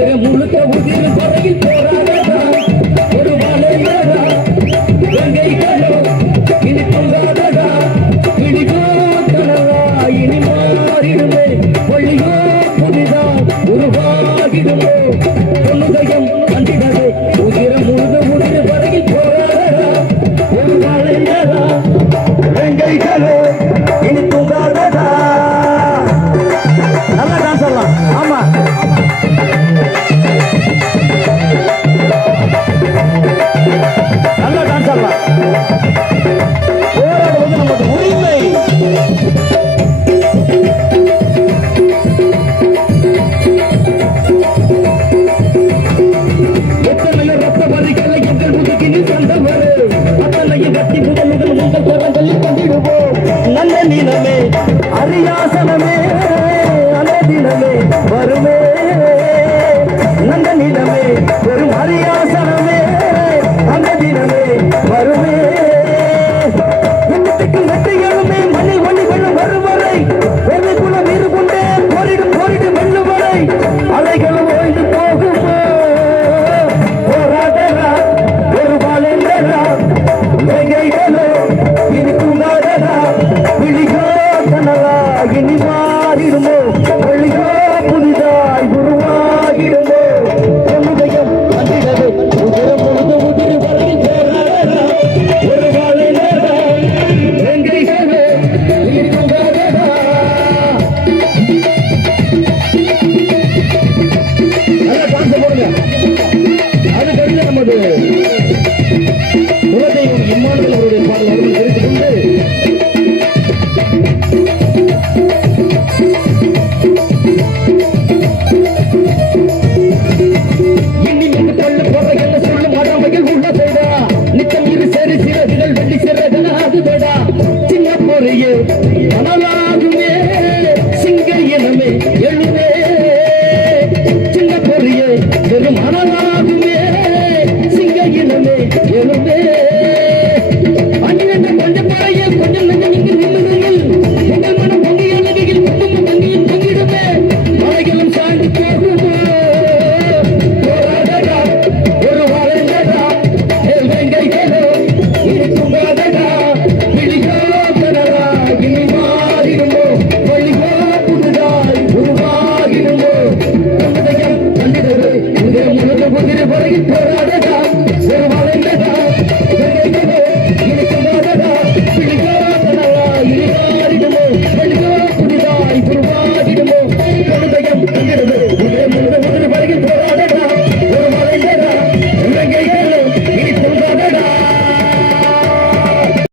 முழுக்க உதிர் பறகில் போராடா ஒரு வாழையடா கங்கை கலோ இனி பொங்காதடா இடிகோ கனவா இனி மாறிடுமே ஒளியோ புதிதா உருவாகிடுமோ பொன்னுதயம் கண்டிடவே உதிர முழுக்க உதிர் பறகில் போராடா ஒரு வாழையடா கங்கை கலோ இனி பொங்காதடா. நல்லா டான்ஸ் ஆடலாம். ஆமா நல்லா டான்ஸ் ஆடலாம். போராடுவது நமது உரிமை. எத்தனையோ ரத்த வரிகளை எங்கள் முதுகினில் தந்தவர் அத்தனையும் கட்டி முதல் முதல் உங்கள் குரங்களில் கொண்டிடுவோம். நல்ல நிலமே அரியாசனமே அந்த தினமே வருமே நல்ல நிலமே வெறும் அரியாசனமே அந்த தினமே வருமே இன்னத்துக்கு வெற்றிகளுமே மண்ணில் ஒளிகளும் வரும் வரை வெள்ளை குலம் வீறு கொண்டே போரிடும் போரிடும் வெள்ளு வரை அலைகளும் ஓய்ந்து போகுமோ போராடரா ஒரு வாழேண்டரா வெங்கைகளோ இனி குங்காடரா விழிகோ கனவா இனி மாறிடுமோ ஒளிகோ புதிதாய் உருவாகிடுமோ பொன்னுதயம் வந்திடவே உதிரம் பொழுது உதிரி வரையில் போராடரா ஒரு வாழேண்டரா வெங்கைகளோ இனி குங்காடரா. நல்லா டான்ஸ் போடுங்க. அது கழிந்த நமது குலதெய்வம் இம்மானுவேல் அவருடைய பாடல் அவர்கள் தெரிந்து கொண்டு இன்னும் என்று கொள்ள போற என்ன சொல்லும் மரமைகள் உள்ள போடா நித்தம் இரு சேரி சிறகுகள் வெள்ளி சிறகுன அது போடா சின்ன பொறையே மனலாகுமே சிங்க இனமே எழுவே சின்ன பொறையே வெறும் மனலாகுமே சிங்க இனமே எழுவே அன்னிரண்டு கொஞ்சம் பறைய கொஞ்சம் நெஞ்சம் இங்கு நின்றுகையில் எங்கள் மனம் பொங்கிய நகையில் குங்குமம் தங்கியும் பொங்கிடுமே மலைகளும் சாய்ந்து போகுமோ போராடடா ஒரு வாழேண்டடா வெங்கைகளோ இனி குங்காதடா விழிகோ கனவா இனி மாறிடுமோ ஒளிகோ புதிதாய் உருவாகிடுமோ பொன்னுதயம் கண்டிடவே உதிர முழுக்க உதிர வரையில் போராட